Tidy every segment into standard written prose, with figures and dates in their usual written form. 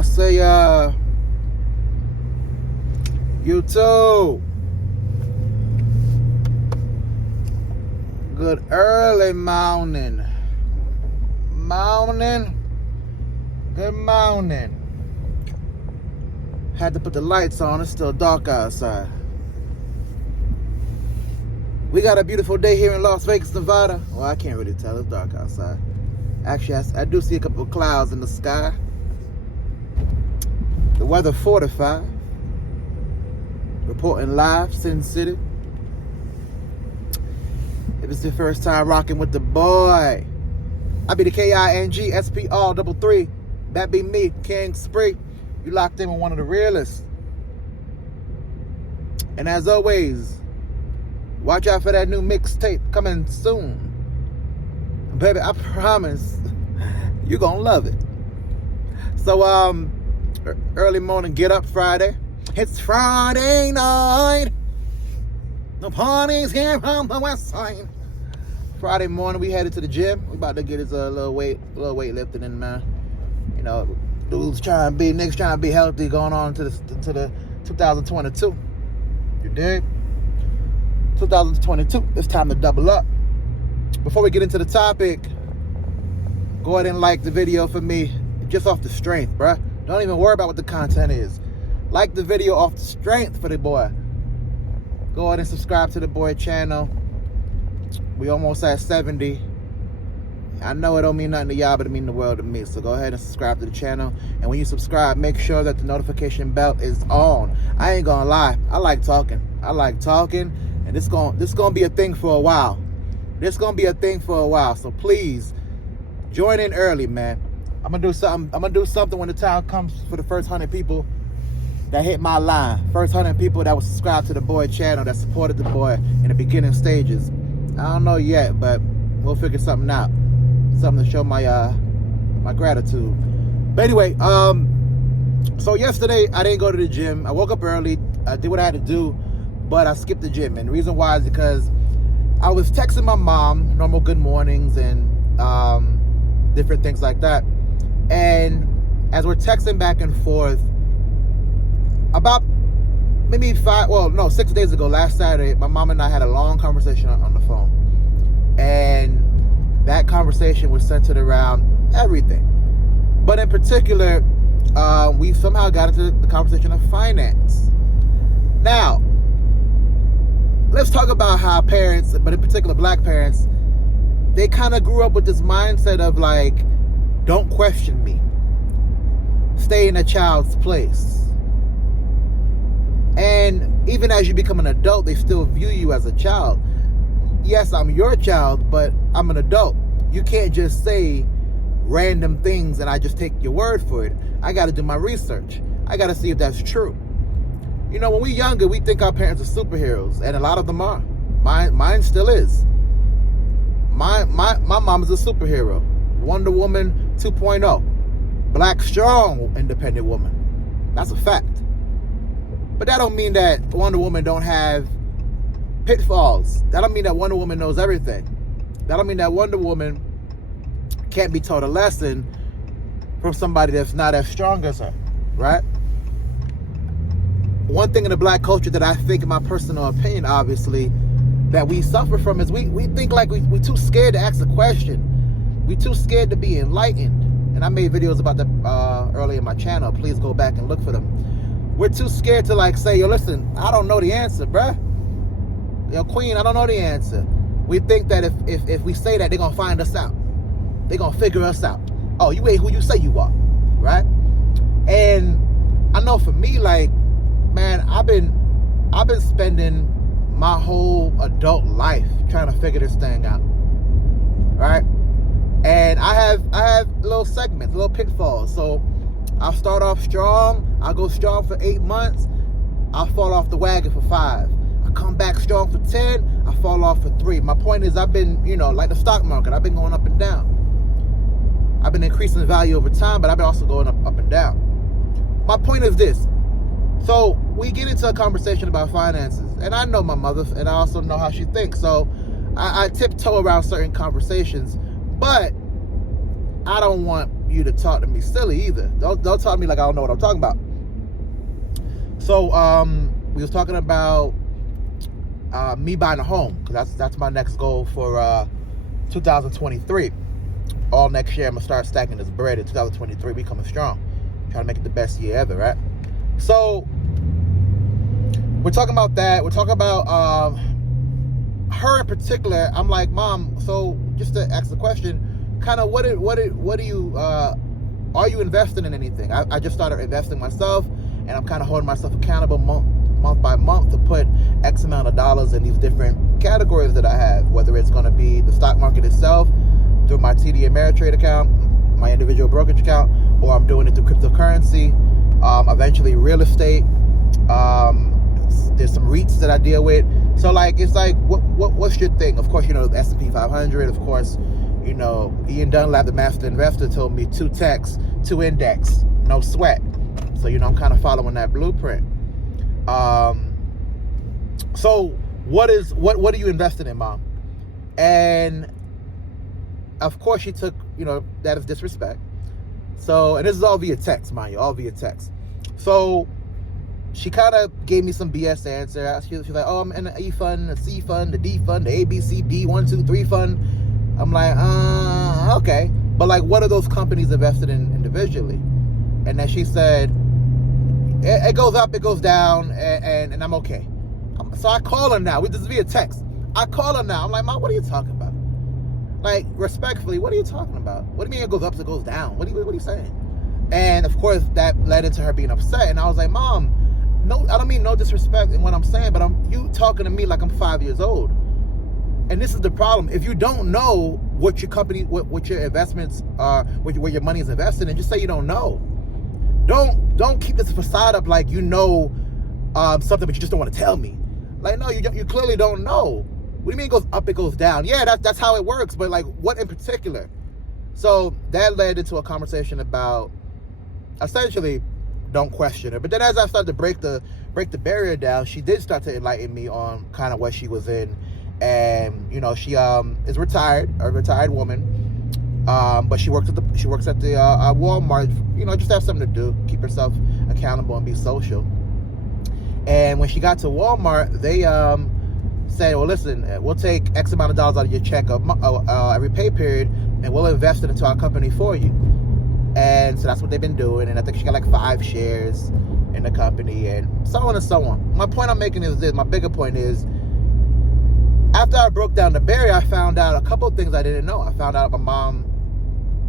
I say, you too. Good early morning. Good morning. Had to put the lights on. It's still dark outside. We got a beautiful day here in Las Vegas, Nevada. Well, I can't really tell. It's dark outside. Actually, I do see a couple of clouds in the sky. The weather 45. Reporting live, Sin City. If it's your first time rocking with the boy, I be the KINGSPR33. That be me, King Spree. You locked in with one of the realists. And as always, watch out for that new mixtape coming soon. Baby, I promise you're gonna love it. So, early morning get up Friday. It's Friday night. The party's here from the west side. Friday morning, we headed to the gym. We about to get his little weightlifting in, man. You know, niggas trying to be healthy going on to the 2022. You dig? 2022, it's time to double up. Before we get into the topic, go ahead and like the video for me, just off the strength, bruh. Don't even worry about what the content is. Like the video off the strength for the boy. Go ahead and subscribe to the boy channel. We almost at 70. I know it don't mean nothing to y'all, but it mean the world to me. So go ahead and subscribe to the channel. And when you subscribe, make sure that the notification bell is on. I ain't gonna lie, I like talking. And this gonna be a thing for a while. So please join in early, man. I'm gonna do something when the time comes for the first 100 people that hit my line. First 100 people that will subscribe to the boy channel, that supported the boy in the beginning stages. I don't know yet, but we'll figure something out. Something to show my my gratitude. But anyway, so yesterday I didn't go to the gym. I woke up early. I did what I had to do, but I skipped the gym. And the reason why is because I was texting my mom, normal good mornings and different things like that. And as we're texting back and forth, about maybe 6 days ago, last Saturday, my mom and I had a long conversation on the phone. And that conversation was centered around everything. But in particular, we somehow got into the conversation of finance. Now, let's talk about how parents, but in particular black parents, they kind of grew up with this mindset of like, don't question me. Stay in a child's place. And even as you become an adult, they still view you as a child. Yes, I'm your child, but I'm an adult. You can't just say random things and I just take your word for it. I got to do my research. I got to see if that's true. You know, when we're younger, we think our parents are superheroes, and a lot of them are. Mine still is. My mom is a superhero. Wonder Woman 2.0. Black, strong, independent woman. That's a fact. But that don't mean that Wonder Woman don't have pitfalls. That don't mean that Wonder Woman knows everything. That don't mean that Wonder Woman can't be taught a lesson from somebody that's not as strong as her, right? One thing in the black culture that I think, in my personal opinion, obviously, that we suffer from is we think like we too scared to ask a question. We too scared to be enlightened. And I made videos about that earlier in my channel. Please go back and look for them. We're too scared to like say, yo, listen, I don't know the answer, bruh. Yo, Queen, I don't know the answer. We think that if we say that, they're going to find us out. They're going to figure us out. Oh, you ain't who you say you are, right? And I know for me, like, man, I've been spending my whole adult life trying to figure this thing out, right? And I have little segments, little pitfalls. So I'll start off strong. I'll go strong for 8 months. I'll fall off the wagon for 5. I come back strong for 10. I fall off for 3. My point is, I've been, like the stock market, I've been going up and down. I've been increasing value over time, but I've been also going up and down. My point is this. So we get into a conversation about finances, and I know my mother, and I also know how she thinks. So I tiptoe around certain conversations, but I don't want you to talk to me silly either. Don't talk to me like I don't know what I'm talking about. So we was talking about me buying a home, because that's my next goal for 2023. All next year I'm gonna start stacking this bread. In 2023 we coming strong, trying to make it the best year ever, right? So we're talking about that. We're talking about her in particular. I'm like, Mom, so just to ask the question, kind of what do you are you investing in anything? I just started investing myself, and I'm kind of holding myself accountable month by month to put X amount of dollars in these different categories that I have, whether it's going to be the stock market itself through my TD Ameritrade account, my individual brokerage account, or I'm doing it through cryptocurrency, eventually real estate. There's some REITs that I deal with. So like, it's like, what's your thing? Of course, you know, the S&P 500. Of course, you know, Ian Dunlap, the master investor, told me 2 techs, 2 index, no sweat. So, you know, I'm kind of following that blueprint. So what are you invested in, Mom? And of course she took, you know, that is disrespect. So, and this is all via text, mind you, all via text. So she kind of gave me some BS answer. She's like, oh, I'm in the E fund, the C fund, the D fund, the A, B, C, D, 1, 2, 3 fund. I'm like, okay. But like, what are those companies invested in individually? And then she said, it goes up, it goes down, and I'm okay. So I call her now. This is via text. I call her now. I'm like, Mom, what are you talking about? Like, respectfully, what are you talking about? What do you mean it goes up, it goes down? What are you saying? And of course, that led into her being upset. And I was like, Mom, no, I don't mean no disrespect in what I'm saying, but you talking to me like I'm 5 years old. And this is the problem. If you don't know what your company, what your investments are, where your money is invested in, just say you don't know. Don't keep this facade up like you know something, but you just don't want to tell me. Like, no, you clearly don't know. What do you mean it goes up, it goes down? Yeah, that's how it works, but like, what in particular? So that led into a conversation about, essentially, don't question her. But then as I started to break the barrier down, she did start to enlighten me on kind of what she was in. And, you know, she is a retired woman. But she works at the Walmart, you know, just to have something to do, keep herself accountable and be social. And when she got to Walmart, they said, well, listen, we'll take X amount of dollars out of your check every pay period, and we'll invest it into our company for you. And so that's what they've been doing. And I think she got like 5 shares in the company, and so on and so on. My point I'm making is this. My bigger point is, after I broke down the barrier, I found out a couple of things I didn't know. I found out my mom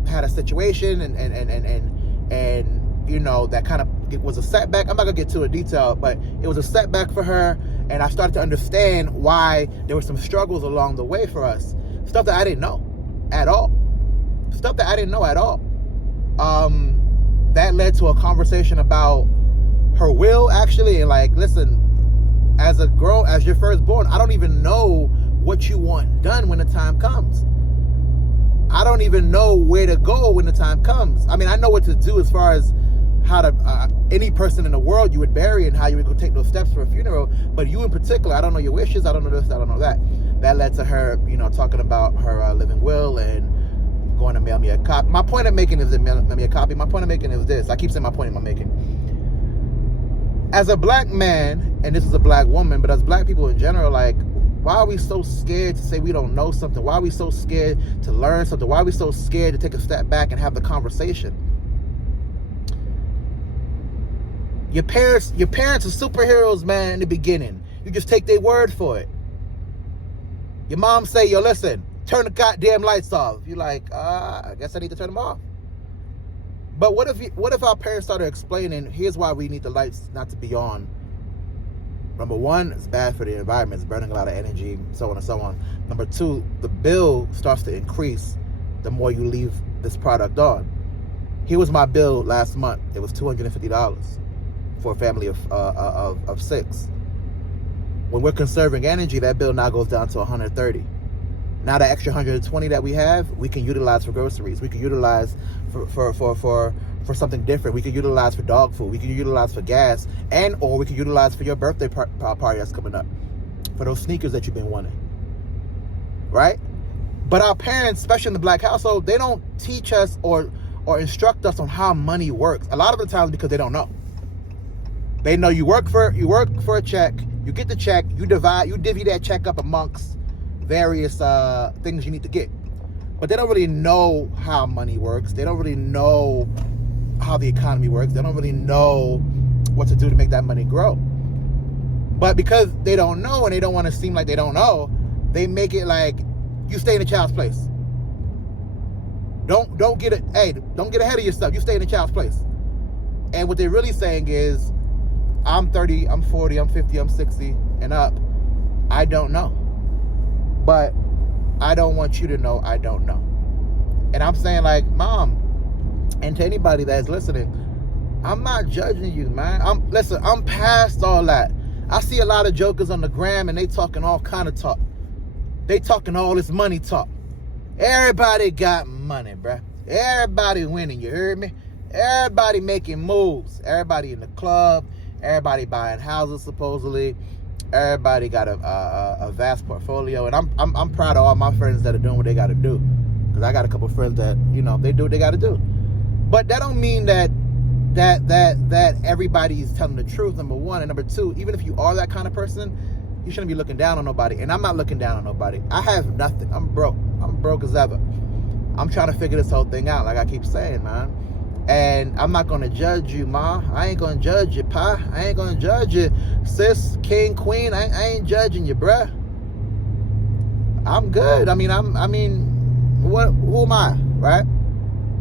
had a situation and you know, that kind of, it was a setback. I'm not gonna get too in detail, but it was a setback for her, and I started to understand why there were some struggles along the way for us. Stuff that I didn't know at all. That led to a conversation about her will, actually, and like, listen, as your firstborn, I don't even know what you want done when the time comes. I don't even know where to go when the time comes. I mean, I know what to do as far as how to, any person in the world you would bury and how you would go take those steps for a funeral. But you in particular, I don't know your wishes. I don't know this, I don't know that. That led to her, you know, talking about her living will and going to mail me a copy. My point I'm making is mail me a copy. My point I'm making is this. I keep saying my point I'm making. As a black man, and this is a black woman, but as black people in general, like, why are we so scared to say we don't know something? Why are we so scared to learn something? Why are we so scared to take a step back and have the conversation? Your parents are superheroes, man, in the beginning. You just take their word for it. Your mom say, yo, listen, turn the goddamn lights off. You're like, I guess I need to turn them off. But what if our parents started explaining, here's why we need the lights not to be on. Number one, it's bad for the environment. It's burning a lot of energy, so on and so on. Number two, the bill starts to increase the more you leave this product on. Here was my bill last month. It was $250 for a family of 6. When we're conserving energy, that bill now goes down to $130. Now the extra $120 that we have, we can utilize for groceries. We can utilize for something different. We can utilize for dog food. We can utilize for gas, or we can utilize for your birthday party that's coming up, for those sneakers that you've been wanting, right? But our parents, especially in the black household, they don't teach us or or instruct us on how money works. A lot of the times because they don't know. They know you work for a check, you get the check, you divvy that check up amongst various things you need to get. But they don't really know how money works. They don't really know how the economy works. They don't really know what to do to make that money grow. But because they don't know and they don't want to seem like they don't know, they make it like you stay in the child's place. Don't get ahead of yourself. You stay in the child's place. And what they're really saying is, I'm 30, I'm 40, I'm 50, I'm 60 and up. I don't know. But I don't want you to know I don't know. And I'm saying, like, Mom, and to anybody that's listening, I'm not judging you, man. I'm past all that. I see a lot of jokers on the gram and they talking all kind of talk. They talking all this money talk. Everybody got money, bruh. Everybody winning, you heard me? Everybody making moves. Everybody in the club. Everybody buying houses, supposedly. Everybody got a vast portfolio. And I'm proud of all my friends that are doing what they got to do. Because I got a couple friends that, they do what they got to do. But that don't mean that everybody is telling the truth, number one. And number two, even if you are that kind of person, you shouldn't be looking down on nobody. And I'm not looking down on nobody. I have nothing. I'm broke. I'm broke as ever. I'm trying to figure this whole thing out, like I keep saying, man. And I'm not going to judge you, Ma. I ain't going to judge you, Pa. I ain't going to judge you, sis, king, queen. I ain't judging you, bruh. I'm good. Who am I, right?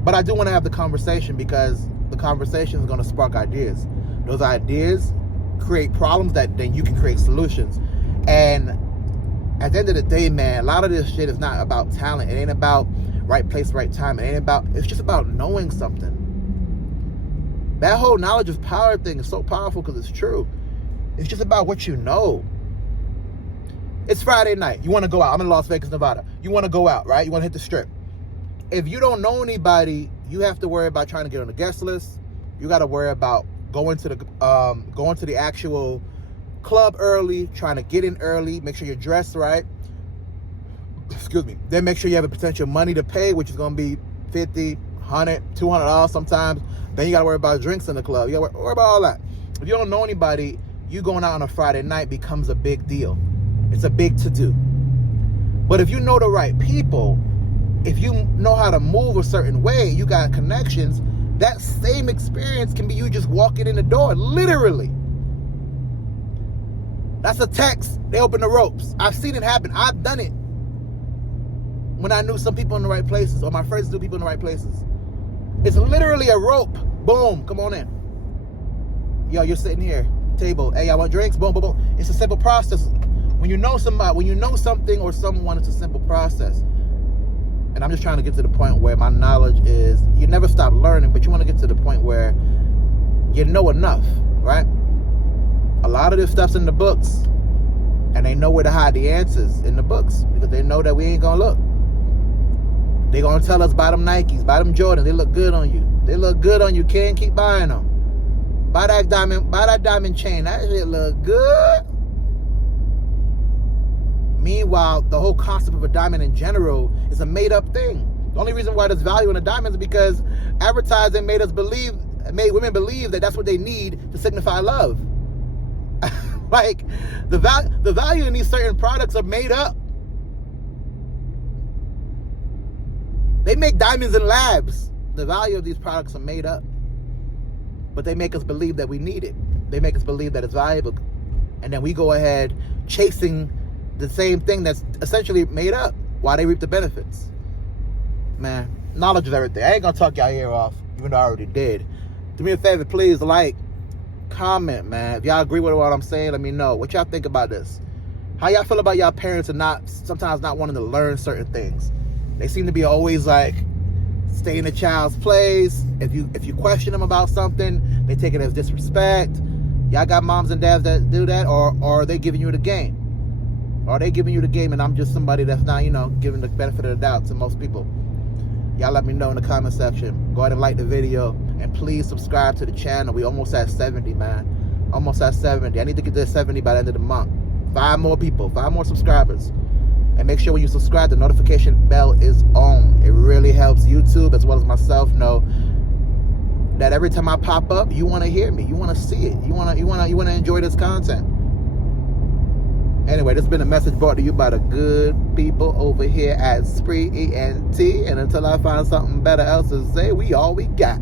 But I do want to have the conversation because the conversation is going to spark ideas. Those ideas create problems that then you can create solutions. And at the end of the day, man, a lot of this shit is not about talent. It ain't about right place, right time. It's just about knowing something. That whole knowledge of power thing is so powerful because it's true. It's just about what you know. It's Friday night. You want to go out. I'm in Las Vegas, Nevada. You want to go out, right? You want to hit the strip. If you don't know anybody, you have to worry about trying to get on the guest list. You got to worry about going to the actual club early, trying to get in early, make sure you're dressed right. Excuse me. Then make sure you have a potential money to pay, which is going to be $50, $100, $200 sometimes. Then you got to worry about drinks in the club. You got to worry about all that. If you don't know anybody, you going out on a Friday night becomes a big deal. It's a big to-do. But if you know the right people, if you know how to move a certain way, you got connections, that same experience can be you just walking in the door, literally. That's a text. They open the ropes. I've seen it happen. I've done it. When I knew some people in the right places, or my friends knew people in the right places. It's literally a rope. Boom, come on in. Yo, you're sitting here, table. Hey, I want drinks. Boom, boom, boom. It's a simple process. When you know somebody, when you know something or someone, it's a simple process. And I'm just trying to get to the point where my knowledge is, you never stop learning, but you want to get to the point where you know enough, right? A lot of this stuff's in the books, and they know where to hide the answers in the books because they know that we ain't gonna look. They gonna tell us buy them Nikes, buy them Jordans. They look good on you. They look good on you, Ken. Keep buying them. Buy that diamond chain. That shit look good. Meanwhile, the whole concept of a diamond in general is a made-up thing. The only reason why there's value in a diamond is because advertising made women believe that that's what they need to signify love. Like, the value in these certain products are made up. They make diamonds in labs. The value of these products are made up. But they make us believe that we need it. They make us believe that it's valuable. And then we go ahead chasing the same thing that's essentially made up while they reap the benefits. Man, knowledge is everything. I ain't gonna talk y'all ear off, even though I already did. Do me a favor, please, like, comment, man. If y'all agree with what I'm saying, let me know. What y'all think about this? How y'all feel about y'all parents and sometimes not wanting to learn certain things? They seem to be always like, stay in the child's place. If you question them about something, they take it as disrespect. Y'all got moms and dads that do that, or are they giving you the game? Are they giving you the game and I'm just somebody that's not, giving the benefit of the doubt to most people? Y'all let me know in the comment section. Go ahead and like the video. And please subscribe to the channel. We almost at 70, man. Almost at 70. I need to get to 70 by the end of the month. 5 more people. 5 more subscribers. And make sure when you subscribe, the notification bell is on. It really helps YouTube as well as myself know that every time I pop up, you want to hear me, you want to see it, you want to enjoy this content. Anyway, this has been a message brought to you by the good people over here at Spree ENT. And until I find something better else to say, we all we got.